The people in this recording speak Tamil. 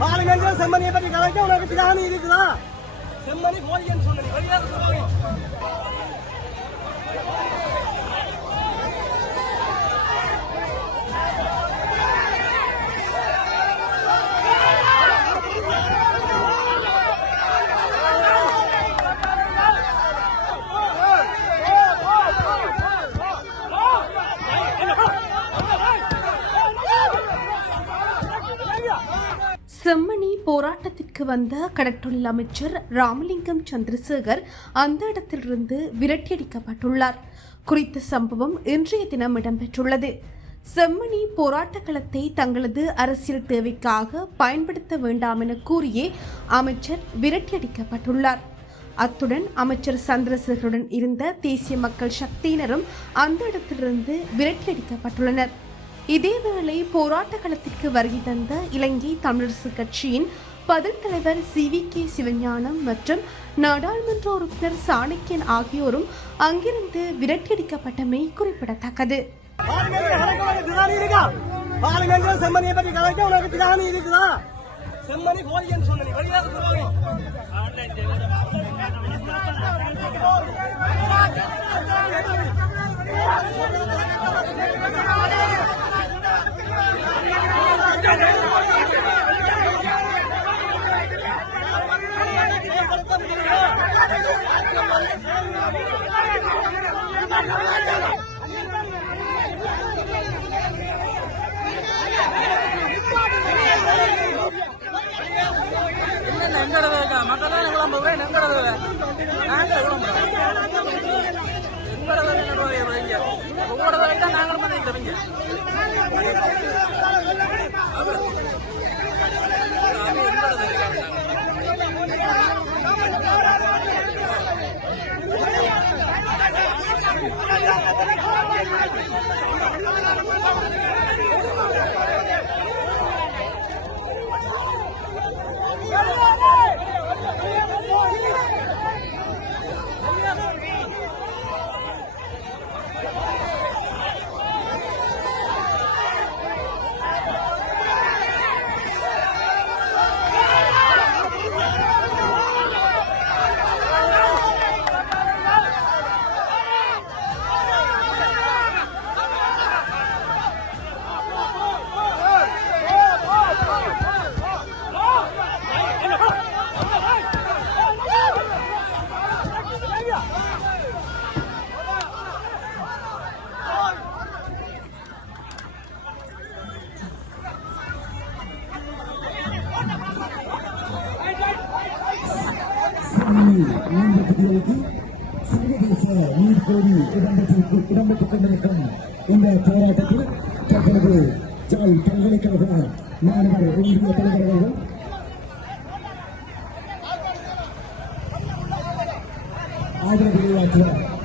பாருங்க செம்மணியை பற்றி கலைக்க உனக்கு திராணி இருக்குதா? செம்மணி கோழின்னு சொன்ன வெளியாக சொல்லுவாங்க. செம்மணி போராட்டத்திற்கு வந்த கடற்றொழில் அமைச்சர் ராமலிங்கம் சந்திரசேகர் அந்த இடத்திலிருந்து விரட்டியடிக்கப்பட்டுள்ளார். குறித்த சம்பவம் இன்றைய தினம் இடம்பெற்றுள்ளது. செம்மணி போராட்ட களத்தை தங்களது அரசியல் தேவைக்காக பயன்படுத்த வேண்டாம் என கூறியே அமைச்சர் விரட்டியடிக்கப்பட்டுள்ளார். அத்துடன் அமைச்சர் சந்திரசேகருடன் இருந்த தேசிய மக்கள் சக்தியினரும் அந்த இடத்திலிருந்து விரட்டியடிக்கப்பட்டுள்ளனர். இதேவேளை போராட்ட களத்திற்கு வருகை தந்த இலங்கை தமிழரசு கட்சியின் பதில் தலைவர் CVK சிவஞானம் மற்றும் நாடாளுமன்ற உறுப்பினர் சாணக்கியன் ஆகியோரும் அங்கிருந்து விரட்டியடிக்கப்பட்டமை குறிப்பிடத்தக்கது. சர்வதேச நீர்கோடி இடம்பெற்றுக் கொண்டிருக்கும் இந்த போராட்டத்தில் தற்பொழுது ஜாழ் பல்கலைக்கழக மாணவர் ஒன்றிய தலைவர்கள் ஆதரவு